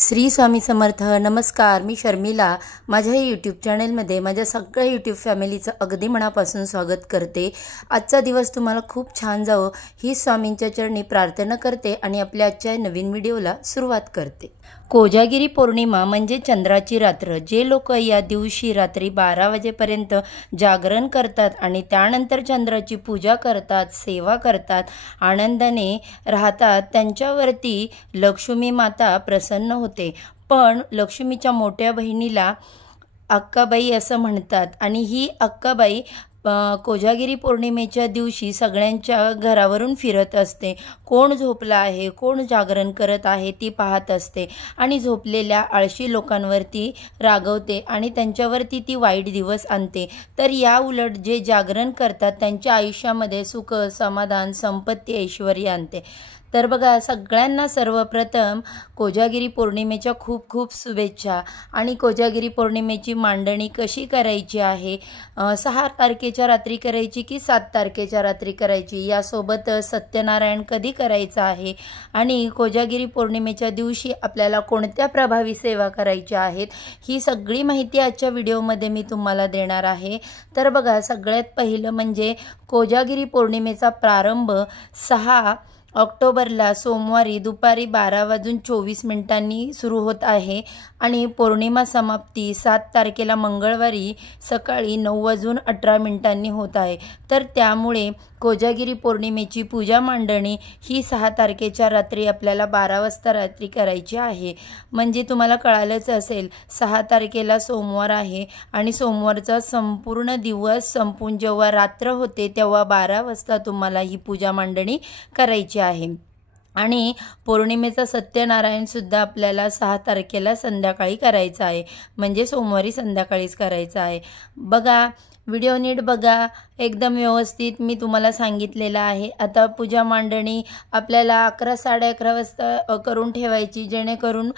श्री स्वामी समर्थ। नमस्कार, मी शर्मिला माझ्या यूट्यूब चॅनलमध्ये माझ्या सगळ्या यूट्यूब फॅमिलीचं अगदी मनापासून स्वागत करते। आजचा दिवस तुम्हाला खूप छान जावो ही स्वामींच्या चरणी प्रार्थना करते आणि आपल्या आजच्या नवीन व्हिडिओला सुरुवात करते। कोजागिरी पौर्णिमा म्हणजे चंद्राची रात्र। जे लोक या दिवशी रात्री 12 वाजेपर्यंत जागरण करतात आणि त्यानंतर चंद्राची पूजा करतात, सेवा करतात, आनंदाने राहतात, त्यांच्यावरती लक्ष्मी माता प्रसन्न होते। पण लक्ष्मीच्या मोठ्या बहिणीला अक्काबाई असं म्हणतात आणि ही अक्काबाई कोजागिरी पौर्णिमेच्या दिवशी सगळ्यांच्या घरावरून फिरत असते। कोण झोपला आहे, कोण जागरण करत आहे ती पाहत असते आणि झोपलेल्या आळशी लोकांवरती रागवते आणि त्यांच्यावरती ती वाईट दिवस आणते। तर या उलट जे जागरण करतात त्यांच्या आयुष्यामध्ये सुख, समाधान, संपत्ती, ऐश्वर्य आणते। तर बघा, सगळ्यांना सर्वप्रथम कोजागिरी पौर्णिमेच्या खूप खूप शुभेच्छा। आणि कोजागिरी पौर्णिमेची मांडणी कशी करायची आहे, 6 तारखेच्या रात्री करायची की 7 तारखेच्या रात्री करायची, यासोबत सत्यनारायण कधी करायचं आहे आणि कोजागिरी पौर्णिमेच्या दिवशी आपल्याला कोणत्या प्रभावी सेवा करायच्या आहेत, ही सगळी माहिती आजच्या व्हिडिओमध्ये मी तुम्हाला देणार आहे। तर बघा, सगळ्यात पहिलं म्हणजे कोजागिरी पौर्णिमेचा प्रारंभ 6 ऑक्टोबरला सोमवारी दुपारी 12:24 सुरू होत आहे आणि पौर्णिमा समाप्ती 7 तारखेला मंगळवारी सकाळी 9:18 होत आहे। तर त्यामुळे कोजागिरी पौर्णिमेची पूजा मांडणी ही 6 तारखेच्या रात्री आपल्याला 12 वाजता रात्री करायची आहे। म्हणजे तुम्हाला कळालंच असेल, 6 तारखेला सोमवार आहे आणि सोमवारचा संपूर्ण दिवस संपून जेव्हा रात्र होते तेव्हा 12 वाजता तुम्हाला ही पूजा मांडणी करायची आहे। आणि पौर्णिमेचा सत्यनारायण सुद्धा आपल्याला 6 तारखेला संध्याकाळी करायचा आहे, म्हणजे सोमवारी संध्याकाळीच करायचा आहे। बघा, व्हिडिओ नीट बघा, एकदम व्यवस्थित मी तुम्हाला सांगितलेलं आहे। आता पूजा मांडणी आपल्याला 11 साडे 11 वाजता करून ठेवायची, जेणेकरून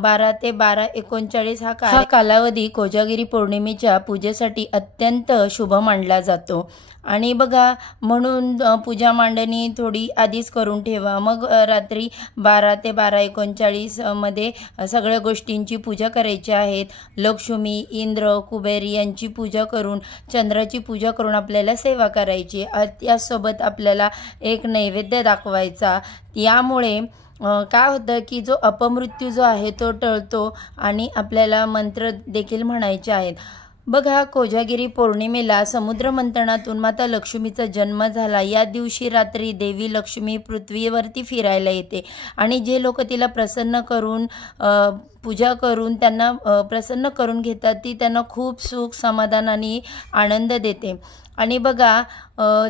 12 ते 12:39 हा कालावधी कोजागिरी पौर्णिमेच्या पूजेसाठी अत्यंत शुभ मानला जातो। आणि बघा, म्हणून पूजा मांडणी थोडी आधीच करून ठेवा, मग रात्री 12 ते 12:39 मध्ये सगळ्या गोष्टींची पूजा करायची आहेत। लक्ष्मी, इंद्र, कुबेर यांची पूजा करून, चंद्राची पूजा करून आपल्याला सेवा करायची। त्यासोबत आपल्याला एक नैवेद्य दाखवायचा। यामुळे काय होतं की जो अपमृत्यू जो आहे तो टळतो आणि आपल्याला मंत्र देखील म्हणायचे आहेत। बघा, कोजागिरी पौर्णिमेला समुद्र मंथनातून माता लक्ष्मीचा जन्म झाला। या दिवशी रात्री देवी लक्ष्मी पृथ्वीवरती फिरायला येते आणि जे लोक तिला प्रसन्न करून पूजा करून त्यांना प्रसन्न करून घेतात ती त्यांना खूप सुख, समाधान आणि आनंद देते। आणि बघा,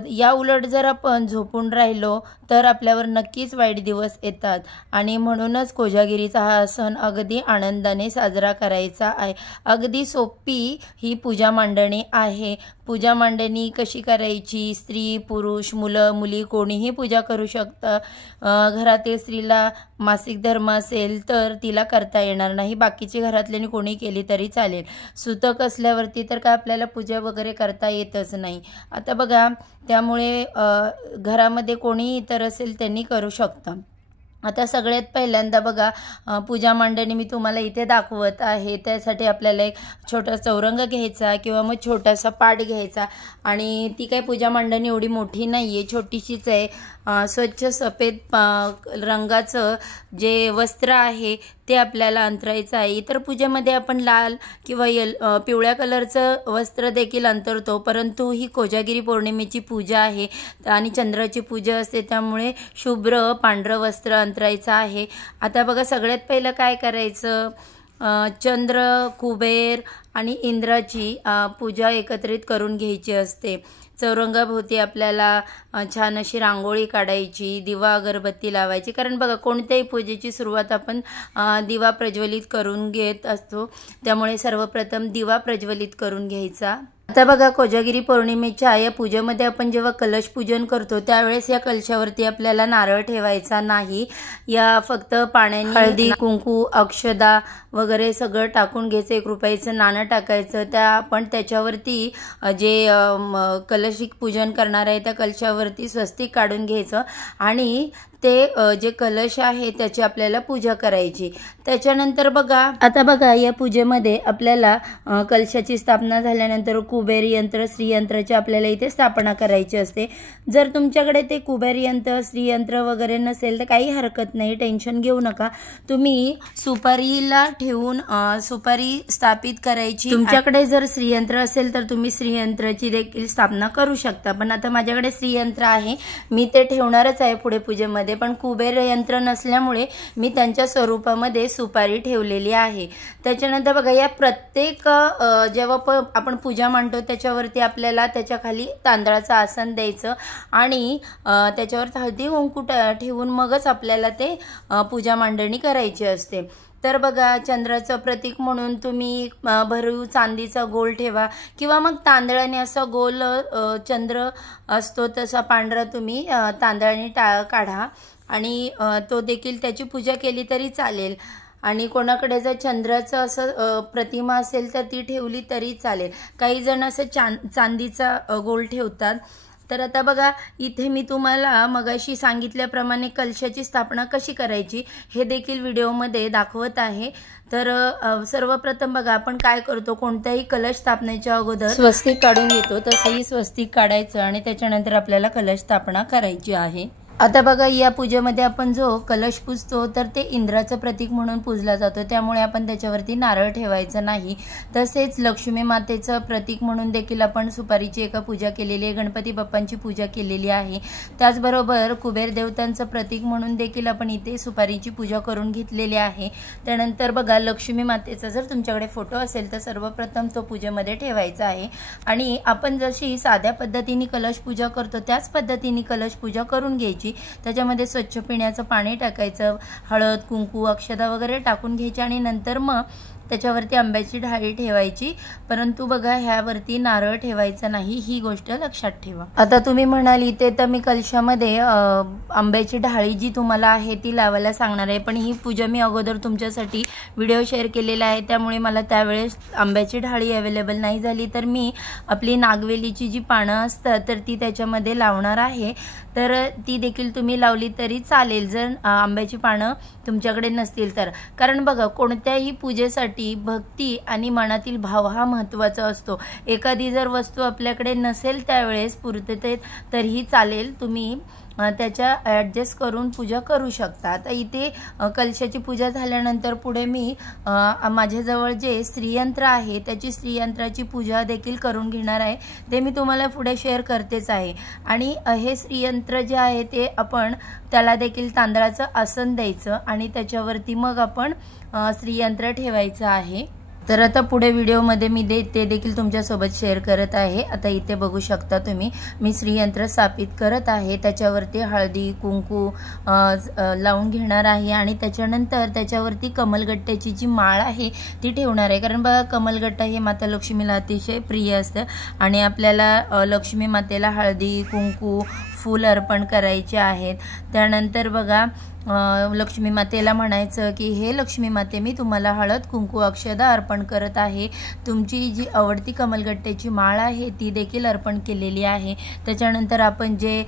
या उलट जर आपण झोपून राहिलो तर आपल्यावर नक्कीच वाईट दिवस येतात आणि म्हणूनच कोजागिरीचा हा सण अगदी आनंदाने साजरा करायचा आहे। अगदी सोपी ही पूजा मांडणी आहे। पूजा मांडणी कशी करायची, स्त्री, पुरुष, मुलं, मुली कोणीही पूजा करू शकतं। घरातील स्त्रीला मासिक धर्म असेल तर तिला करता येणार नाही, बाकीचे घरातल्यानी कोणी केली तरी चालेल। सुतक असल्यावरती तर काय आपल्याला पूजा वगैरे करता येतच नाही। आता बघा, त्यामुळे घरामध्ये कोणी इतर असेल त्यांनी करू शकतं। आता सगळ्यात पहिल्यांदा बघा, पूजा मांडणी मी तुम्हाला इथे दाखवत आहे। त्यासाठी आपल्याला एक छोटा चौरंग घ्यायचा किंवा मग छोटासा पाट घ्यायचा आणि ती काही पूजा मांडणी एवढी मोठी नाही आहे, छोटीशीच आहे। स्वच्छ सफेद रंगाचं जे वस्त्र आहे ते आपल्याला अंतरायचं आहे। इतर पूजेमध्ये आपण लाल किंवा पिवळ्या कलरचं वस्त्र देखील अंतरतो, परंतु ही कोजागिरी पौर्णिमेची पूजा आहे आणि चंद्राची पूजा असते, त्यामुळे शुभ्र पांढरं वस्त्र अंतरायचं आहे। आता बघा, सगळ्यात पहिलं काय करायचं, चंद्र, कुबेर आणि इंद्राची पूजा एकत्रित करून घ्यायची असते। चौरंगाभोवती आपल्याला छान अशी रांगोळी काढायची, दिवा अगरबत्ती लावायची, कारण बघा कोणत्याही पूजेची सुरुवात आपण दिवा प्रज्वलित करून घेत असतो, त्यामुळे सर्वप्रथम दिवा प्रज्वलित करून घ्यायचा। आता बघा, कोजागिरी पौर्णिमेच्या या पूजेमध्ये आपण जेव्हा कलश पूजन करतो त्यावेळेस या कलशावरती आपल्याला नारळ ठेवायचा नाही। या फक्त पाण्याने हळदी, कुंकू, अक्षदा वगैरे सगळं टाकून घ्यायचं, 1 रुपयाचं नाणं टाकायचं। आपण त्याच्यावरती जे कलशिक पूजन करणार आहे त्या कलशावरती स्वस्तिक काढून घ्यायचं आणि ते जे कलश आहे त्याची आपल्याला पूजा करायची। त्याच्यानंतर बघा, आता बघा या पूजेमध्ये आपल्याला कलशाची स्थापना झाल्यानंतर कुबेर यंत्र, श्रीयंत्राची आपल्याला इथे स्थापना करायची असते। जर तुमच्याकडे ते कुबेर यंत्र, श्रीयंत्र वगैरे नसेल तर काही हरकत नाही, टेन्शन घेऊ नका। तुम्ही सुपारीला ठेवून सुपारी स्थापित करायची। तुमच्याकडे जर श्रीयंत्र असेल तर तुम्ही श्रीयंत्राची देखील स्थापना करू शकता, पण आता माझ्याकडे श्रीयंत्र आहे, मी ते ठेवणारच आहे पुढे पूजेमध्ये। पण कुबेर यंत्र नसल्यामुळे मी त्यांच्या स्वरूपामध्ये सुपारी ठेवलेली आहे। त्याच्यानंतर बघा, या प्रत्येक जेव्हा आपण पूजा मांडतो त्याच्यावरती आपल्याला त्याच्या खाली तांदळाचं आसन द्यायचं आणि त्याच्यावर हळदी कुंकू ठेवून मगच आपल्याला ते पूजा मांडणी करायची असते। तर बघा, चंद्राचं प्रतीक म्हणून तुम्ही भरीव चांदीचा गोल ठेवा किंवा मग तांदळाने असा गोल चंद्र असतो तसा पांढरा तुम्ही तांदळाने काढा आणि तो देखील त्याची पूजा केली तरी चालेल। आणि कोणाकडे जर चंद्राचं असं प्रतिमा असेल तर ती ठेवली तरी चालेल। काही जण असं चांदीचा गोल ठेवतात। तर आता बघा, इथे मी तुम्हाला मगाशी सांगितल्याप्रमाणे कलशाची स्थापना कशी करायची हे देखील व्हिडिओमध्ये दाखवत आहे। तर सर्वप्रथम बघा, आपण काय करतो, कोणत्याही कलश स्थापनेच्या अगोदर स्वस्तिक काढून घेतो, तसंही स्वस्तिक काढायचं आणि त्याच्यानंतर आपल्याला कलश स्थापना करायची आहे। आता बघा, या पूजेमध्ये आपण जो कलश पूजतो तर ते इंद्राचं प्रतीक म्हणून पूजला जातो, त्यामुळे आपण त्याच्यावरती नारळ ठेवायचं नाही। तसेच लक्ष्मी मातेचं प्रतीक म्हणून देखील आपण सुपारीची एका पूजा केलेली आहे, गणपती बाप्पांची पूजा केलेली आहे। त्याचबरोबर कुबेर देवतांचं प्रतीक म्हणून देखील आपण इथे सुपारीची पूजा करून घेतलेली आहे। त्यानंतर बघा, लक्ष्मी मातेचा जर तुमच्याकडे फोटो असेल तर सर्वप्रथम तो पूजेमध्ये ठेवायचा आहे आणि आपण जशी साध्या पद्धतीने कलश पूजा करतो त्याच पद्धतीने कलश पूजा करून घ्यायची। त्याच्यामध्ये स्वच्छ पिण्याचं पाणी टाकायचं, हळद, कुंकू, अक्षता वगैरे टाकून घ्यायचे आणि नंतर मग त्याच्यावरती आंब्याची ढाळी ठेवायची। परंतु बघा, ह्यावरती नारळ ठेवायचा नाही, ही गोष्ट लक्षात ठेवा। आता तुम्ही म्हणाल इथे तर मी कलशामध्ये आंब्याची ढाळी जी तुम्हाला आहे ती लावायला सांगणार आहे, पण ही पूजा मी अगोदर तुमच्यासाठी व्हिडिओ शेअर केलेला आहे, त्यामुळे मला त्यावेळेस आंब्याची ढाळी अवेलेबल नाही झाली, तर मी आपली नागवेलीची जी पानं असतात तर ती त्याच्यामध्ये लावणार आहे। तर ती देखील तुम्ही लावली तरी चालेल जर आंब्याची पानं तुमच्याकडे नसतील तर। कारण बघा, कोणत्याही पूजेसाठी भक्ती आणि मनातील भाव हा महत्त्वाचा असतो। एखादी जर वस्तू आपल्याकडे नसेल त्यावेळेस पूर्ततेत तरीही चालेल, तुम्ही त्याच्या ॲडजस्ट करून पूजा करू शकता। आता इथे कलशाची पूजा झाल्यानंतर पुढे मी माझ्याजवळ जे श्रीयंत्र आहे त्याची श्रीयंत्राची पूजा देखील करून घेणार आहे, ते मी तुम्हाला पुढे शेअर करतेच आहे। आणि हे श्रीयंत्र जे आहे ते आपण त्याला देखील तांदळाचं आसन द्यायचं आणि त्याच्यावरती मग आपण श्रीयंत्र ठेवायचं आहे। तर आता पुढे व्हिडिओमध्ये मी ते देखील तुमच्यासोबत शेअर करत आहे। आता इथे बघू शकता तुम्ही, मी श्रीयंत्र स्थापित करत आहे, त्याच्यावरती हळदी कुंकू लावून घेणार आहे आणि त्याच्यानंतर त्याच्यावरती कमलगट्ट्याची जी माळ आहे ती ठेवणार आहे। कारण बघा, कमलगट्टा हे माता लक्ष्मीला अतिशय प्रिय असतं आणि आपल्याला लक्ष्मी मातेला हळदी कुंकू फूल अर्पण करायचे आहेत। त्यानंतर बघा, लक्ष्मी मातेला म्हणायचं की हे लक्ष्मी माते, मी तुम्हाला हळद कुंकू अक्षदा अर्पण करत आहे। तुमची जी आवडती कमलगट्ट्याची माळ आहे ती देखील अर्पण केलेली आहे। त्याच्यानंतर आपण जे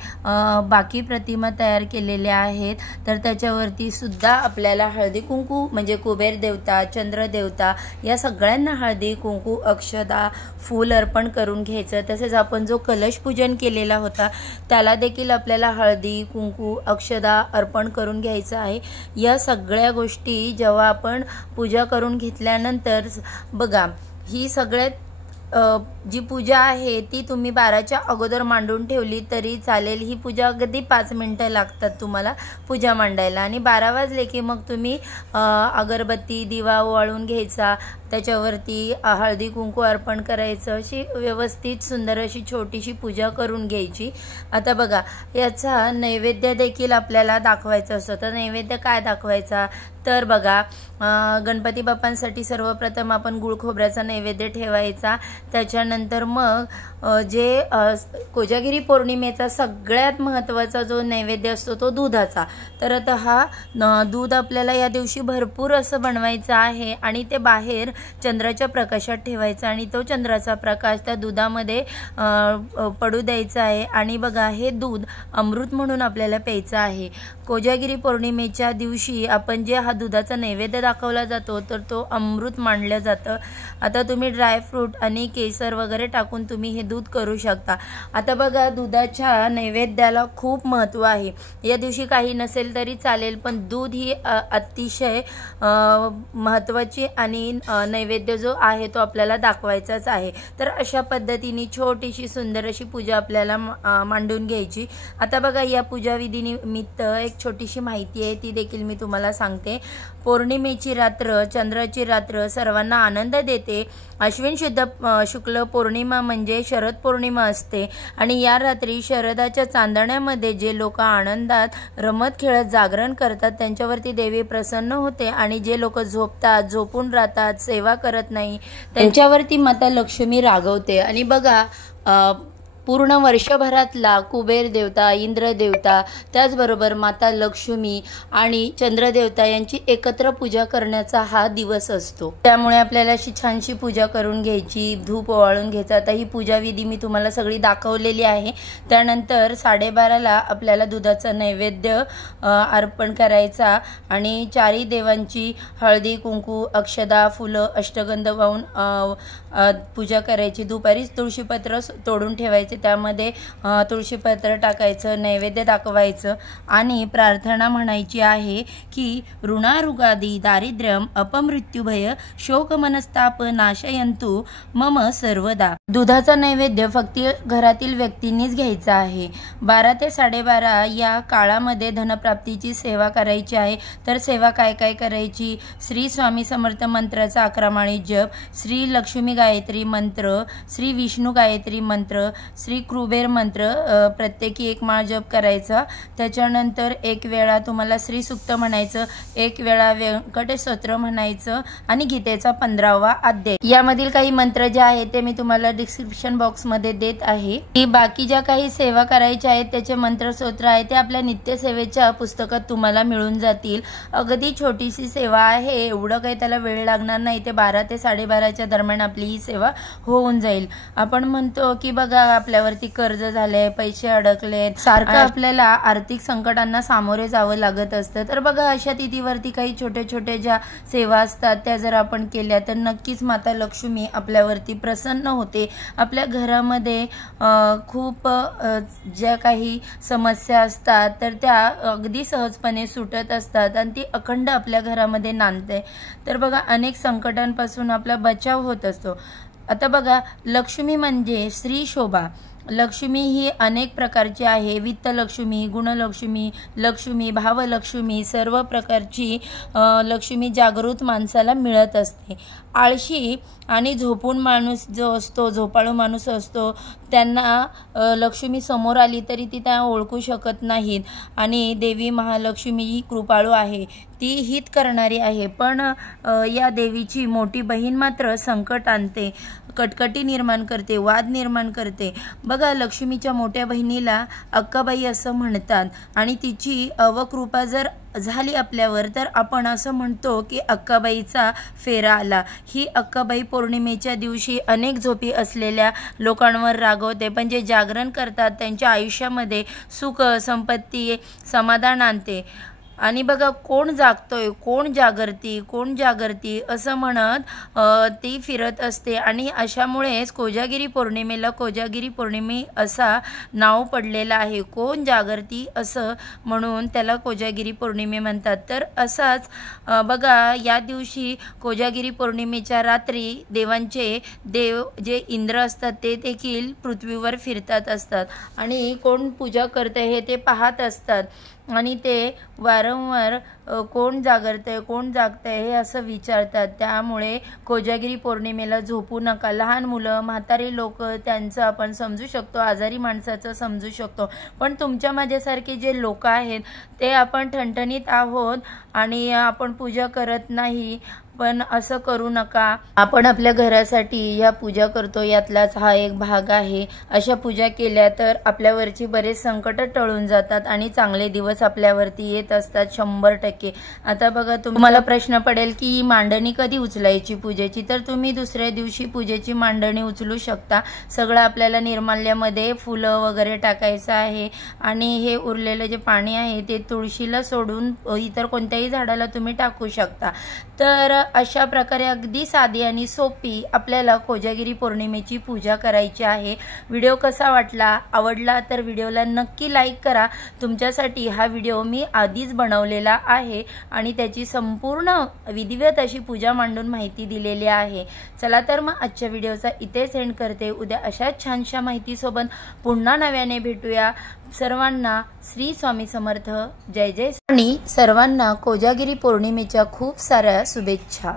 बाकी प्रतिमा तयार केलेल्या आहेत तर त्याच्यावरती सुद्धा आपल्याला हळदी कुंकू म्हणजे कुबेर देवता, चंद्र देवता या सगळ्यांना हळदी कुंकू अक्षदा फूल अर्पण करून घ्यायचं। तसेच आपण जो कलश पूजन केलेला होता त्याला देखील आपल्याला हळदी कुंकू अक्षदा अर्पण करून घ्यायचं आहे। या सगळ्या गोष्टी जेव्हा आपण पूजा करून घेतल्यानंतर बघा, ही सगळ्यात जी पूजा आहे ती तुम्ही 12च्या अगोदर मांडून ठेवली तरी चालेल। ही पूजा अगदी 5 मिनिटं लागतात तुम्हाला पूजा मांडायला आणि 12 वाजले की मग तुम्ही अगरबत्ती दिवा ओवाळून घ्यायचा, त्याच्यावरती हळदी कुंकू अर्पण करायचं, अशी व्यवस्थित सुंदर अशी छोटीशी पूजा करून घ्यायची। आता बघा, याचा नैवेद्य देखील आपल्याला दाखवायचा असतो। तर नैवेद्य काय दाखवायचा तर बघा, गणपती बाप्पांसाठी सर्वप्रथम आपण गुळ खोबऱ्याचा नैवेद्य ठेवायचा। त्याच्यानंतर मग जे कोजागिरी पौर्णिमेचा सगळ्यात महत्त्वाचा जो नैवेद्य असतो तो दुधाचा। तर आता हा दूध आपल्याला या दिवशी भरपूर असं बनवायचं आहे आणि ते बाहेर चंद्राच्या प्रकाशात ठेवायचा आणि तो चंद्राचा प्रकाश त्या दुधामध्ये पडू द्यायचा आहे। आणि बघा, हे दूध अमृत म्हणून आपल्याला प्यायचं आहे। कोजागिरी पौर्णिमेच्या दिवशी आपण जे हा दुधाचा नैवेद्य दाखवला जातो तर तो अमृत मानलं जातं। आता तुम्ही ड्रायफ्रूट आणि केसर वगैरे टाकून तुम्ही हे दूध करू शकता। आता बघा, दुधाच्या नैवेद्याला खूप महत्त्व आहे। या दिवशी काही नसेल तरी चालेल, पण दूध ही अतिशय महत्त्वाची आणि नैवेद्य जो आहे तो आपल्याला दाखवायचाच आहे। तर अशा पद्धतीने छोटीशी सुंदर अशी पूजा आपल्याला मांडून घ्यायची। आता बघा, या पूजाविधीनिमित्त एक छोटीशी माहिती आहे, ती देखील मी तुम्हाला सांगते। पौर्णिमेची रात्र, चंद्राची रात्र सर्वांना आनंद देते। अश्विन शुक्ल पौर्णिमा म्हणजे शरद पौर्णिमा असते आणि या रात्री शरदाच्या चांदण्यामध्ये जे लोक आनंदात रमत खेळत जागरण करतात त्यांच्यावरती देवी प्रसन्न होते आणि जे लोक झोपतात, झोपून राहतात, सेवा करत नाही त्यांच्यावरती माता लक्ष्मी रागवते। आणि बघा, पूर्ण वर्षभरातला कुबेर देवता, इंद्र देवता, त्याचबरोबर माता लक्ष्मी आणि चंद्रदेवता यांची एकत्र पूजा करण्याचा हा दिवस असतो। त्यामुळे आपल्याला अशी छानशी पूजा करून घ्यायची, धूप ओवाळून घ्यायचा। आता ही पूजाविधी मी तुम्हाला सगळी दाखवलेली आहे। त्यानंतर 12:30ला आपल्याला दुधाचा नैवेद्य अर्पण करायचा आणि चारी देवांची हळदी, कुंकू, अक्षदा, फुलं, अष्टगंध वाहून पूजा करायची। दुपारीच तुळशीपत्र तोडून ठेवायचे, त्यामध्ये तुळशीपत्र टाकायचं, नैवेद्य दाखवायचं आणि प्रार्थना म्हणायची आहे की ऋणारुगादी दारिद्र्यम अपमृत्युभय शोक मनस्ताप नाशयंतु मम सर्वदा। दुधाचा नैवेद्य फक्त घरातील व्यक्तींनीच घ्यायचा आहे। 12 ते 12:30 या काळामध्ये धनप्राप्तीची सेवा करायची आहे। तर सेवा काय काय करायची? श्री स्वामी समर्थ मंत्राचा 11 माळी जप, श्री लक्ष्मी गायत्री मंत्र, श्री विष्णू गायत्री मंत्र, श्री कुबेर मंत्र प्रत्येकी 1 माळ जप करायचा। त्याच्यानंतर 1 वेळा तुम्हाला श्री सुक्त म्हणायचं, 1 वेळा व्यंकटेश स्तोत्र म्हणायचं आणि गीतेचा 15वा अध्याय। यामधील काही मंत्र जे आहेत ते मी तुम्हाला डिस्क्रिप्शन बॉक्स मध्ये देत आहे। की बाकी ज्या काही सेवा करायच्या आहेत त्याचे मंत्र स्तोत्र आहे ते आपल्या नित्य सेवेच्या पुस्तकात तुम्हाला मिळून जातील। अगदी छोटीशी सेवा आहे, एवढं काही त्याला वेळ लागणार नाही। ते 12 ते 12:30च्या दरम्यान आपली ही सेवा होऊन जाईल। आपण म्हणतो की बघा, आपल्यावरती कर्ज झाले, पैसे अडकले, सारखं आपल्याला आर्थिक संकटांना सामोरे जावं लागत असतं। तर बघा, अशा तिथीवरती काही छोट्या छोट्या ज्या सेवा असतात त्या जर आपण केल्या तर नक्कीच माता लक्ष्मी आपल्यावरती प्रसन्न होते। आपल्या घरामध्ये खूप ज्या काही समस्या असतात तर त्या अगदी सहजपणे सुटत असतात आणि ती अखंड आपल्या घरामध्ये नांदते। तर बघा, अनेक संकटांपासून आपला बचाव होत असतो। आता बघा, लक्ष्मी म्हणजे श्री शोभा। लक्ष्मी ही अनेक प्रकारची आहे। वित्त लक्ष्मी, गुणलक्ष्मी, लक्ष्मी, भावलक्ष्मी, सर्व प्रकारची लक्ष्मी जागृत माणसाला मिळत असते। आळशी आणि झोपून माणूस जो असतो, झोपाळू माणूस असतो, त्यांना लक्ष्मी समोर आली तरी ती त्या ओळखू शकत नाहीत। आणि देवी महालक्ष्मी ही कृपाळू आहे, ती हित करणारी आहे, पण या देवीची मोठी बहीण मात्र संकट आणते, कटकटी निर्माण करते, वाद निर्माण करते। बघा, लक्ष्मीच्या मोठ्या बहिणीला अक्काबाई असं म्हणतात आणि तिची अवकृपा जर झाली आपल्यावर तर आपण असं म्हणतो की अक्काबाईचा फेरा आला। ही अक्काबाई पौर्णिमेच्या दिवशी अनेक झोपी असलेल्या लोकांवर रागवते, पण जे जागरण करतात त्यांच्या आयुष्यामध्ये सुख, संपत्ती, समाधान आणते। आणि बघा, कोण जागतोय, कोण जागरती असं म्हणत ती फिरत असते आणि अशामुळेच कोजागिरी पौर्णिमेला कोजागिरी पौर्णिमे असा नाव पडलेला आहे। कोण जागरती असं म्हणून त्याला कोजागिरी पौर्णिमे म्हणतात। तर असाच बघा, या दिवशी कोजागिरी पौर्णिमेच्या रात्री देवांचे देव जे इंद्र असतात ते देखील पृथ्वीवर फिरतात असतात आणि कोण पूजा करते हे ते पाहत असतात आणि ते वारंवार कोण जागतंय हे असं विचारतात। त्यामुळे कोजागिरी पौर्णिमेला झोपू नका। लहान मुलं, म्हातारी लोक त्यांचं आपण समजू शकतो, आजारी माणसाचं समजू शकतो, पण तुमच्या माझ्यासारखे जे लोक आहेत ते आपण ठणठणीत आहोत आणि आपण पूजा करत नाही, पण असं करू नका। आपण आपल्या घरासाठी या पूजा करतो, यातलाच हा एक भाग आहे। अशा पूजा केल्या तर आपल्यावरची बरेच संकट टळून जातात आणि चांगले दिवस आपल्यावरती येत असतात 100%। 100%. आता बघा, तुम्हाला प्रश्न पडेल की मांडणी कधी उचलायची पूजेची, तर तुम्ही दुसऱ्या दिवशी पूजेची मांडणी उचलू शकता. सगळं आपल्याला निर्माल्यामध्ये फुलं वगैरे टाकायचं आहे आणि हे उरलेलं जे पाणी आहे ते तुळशीला सोडून इतर कोणत्याही झाडाला तुम्ही टाकू शकता. तर अशा प्रकारे अगदी साधी आणि सोपी आपल्याला कोजागिरी पौर्णिमेची पूजा करायची आहे. व्हिडिओ कसा वाटला, आवडला तर व्हिडिओला नक्की लाईक करा. तुमच्यासाठी हा व्हिडिओ मी आधीच बनवलेला आहे आणि त्याची संपूर्ण विधिवत अशी पूजा मांडून माहिती दिलेली आहे. चला तर मग आजच्या व्हिडिओचा इथे सेंड करते. उद्या अशाच छानशा माहितीसोबत पुन्हा नव्याने भेटूया. सर्वांना श्री स्वामी समर्थ. जय जय. आणि सर्वांना कोजागिरी पौर्णिमेच्या खूप साऱ्या शुभेच्छा.